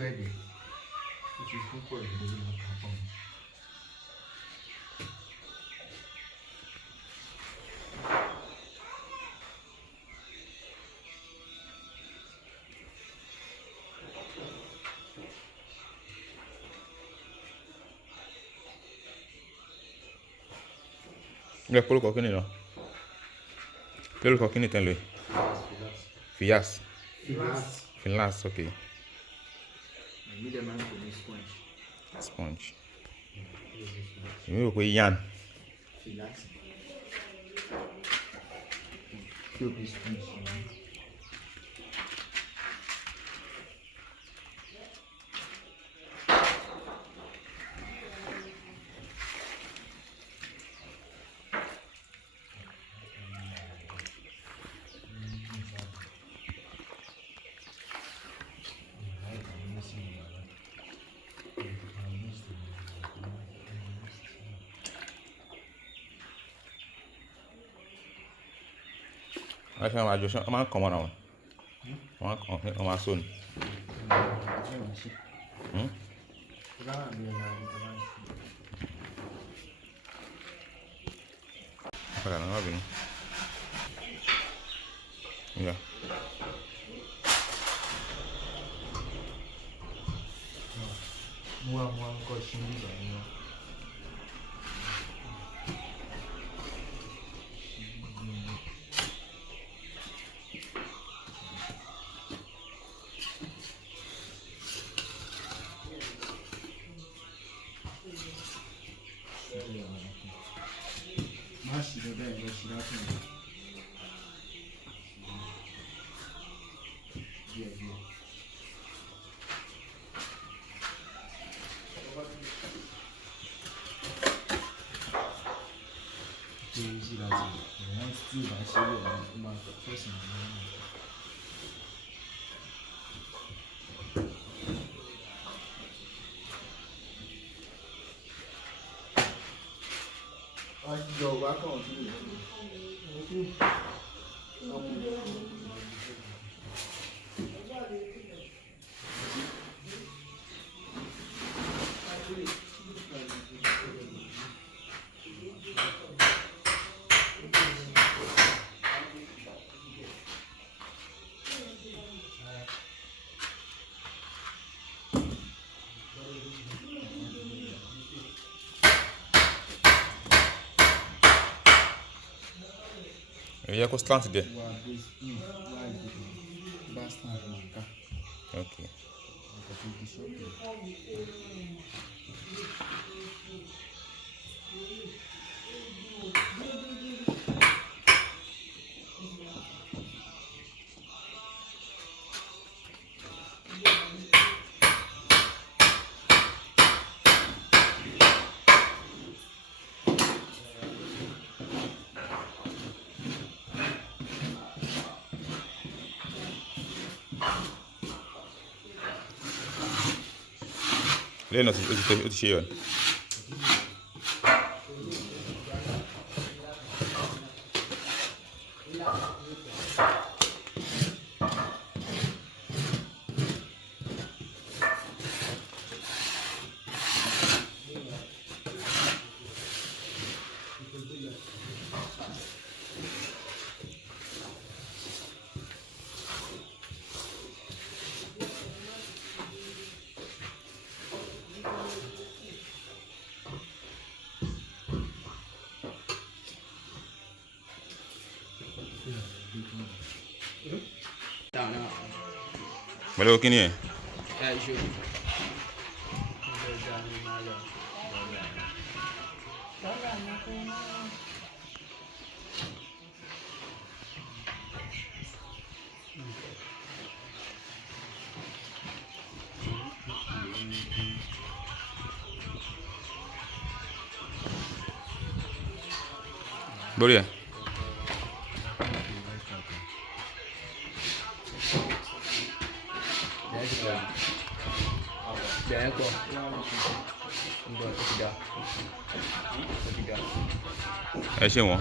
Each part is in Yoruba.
吹的，我去通过的那个排放。Ya quello qua che ne no? Quello qua che ne ten lui? Fias. Filas, ok. Medium man for me sponge. Sponge. Io qui Yan. Filas. Cube sponge. I can imagine a man come on. On my son. Para não ver. Ya. Mua coxinha de banho. Mas se der, vai tirar também. Dia a dia.就是来自，然后自然是有那个为什么呢？啊，有吧？跟我听你。Ya constante de. Bastante manca. Ok. Lei non si dice. Valeu, Kini. Juro. Boleh. Biaya kok. Dua, tiga. Tiga. Chez moi.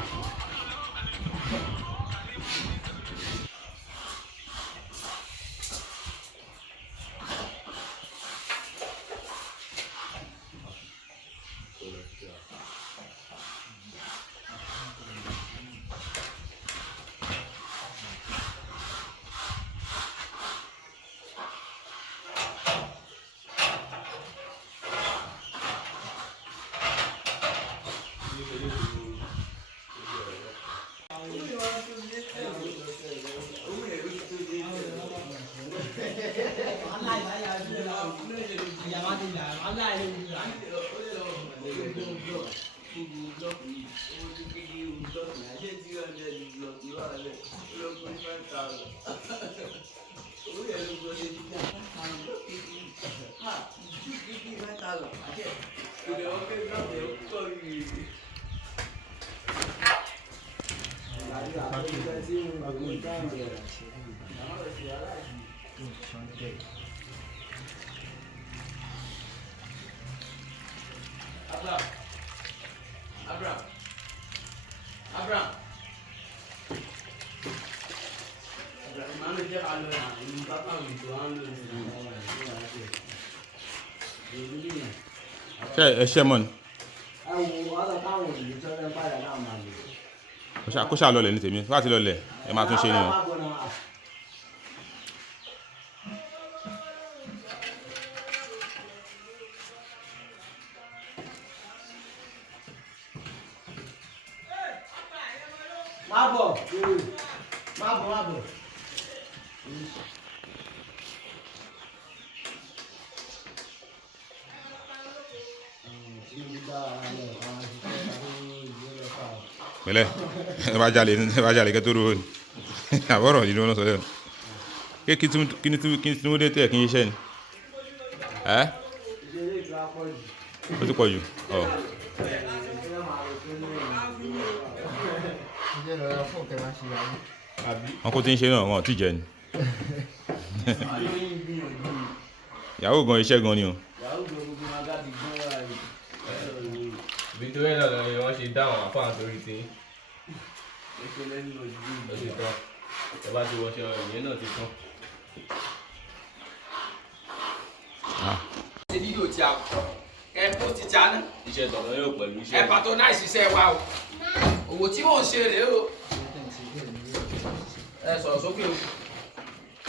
ṣe mọ́ ni. kó ṣáà lọlẹ̀ ní tèmi láti lọlẹ̀ ẹ máa tún ṣe ni o. Má bọ̀. pẹ̀lẹ́ ẹ bá jalè kẹ́ tó ro ni àbọ̀rọ̀ yìí ló ń sọ lẹ́nu kí ni tí wọ́n dé tẹ̀ kí n ṣiṣẹ́ ni ó ti pọ̀ jù ọ̀. wọn kò tí ń ṣe náà wọn ò tí jẹ ni ìyàwó gan iṣẹ́ gan ni o. Victoria náà ni wọ́n ṣe dáhùn àfáà sórí tí ó ti tán ẹ bá ti wọṣẹ ìyẹn náà ti tán. ṣe fídíò tí a kọ ẹ post ti já náà. Iṣẹ́ tọ̀dọ̀ yóò pẹ̀lú iṣẹ́. Ẹ patronize iṣẹ́ wa o. Òwò tí mò ń ṣe rèé o. Ẹ sọ̀rọ̀ sókè o.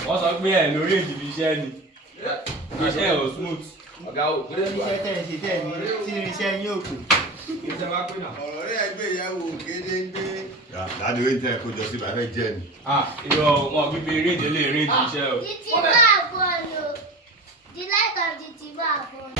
Wọ́n sọ pé ẹ̀ lórí ìdìbò iṣẹ́ ni iṣẹ́ ò smooth. Ọ̀gá o. Iṣẹ́ tẹ̀ ń ṣe tẹ̀ ní tí irinṣẹ́ yín ò pè. Iṣẹ́ wa pé náà. ọ̀rọ̀ rẹ̀ gbé ìyàwó gédéńgbé. láti orí tẹ kójọ sí ìbáfẹ́ jẹ́ ni. Irọ́ wọn gbígbé eré ìdílé eré ìdí iṣẹ́ o. The Tiba Bono. The light of the Tiba Bono.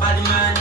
Bad man,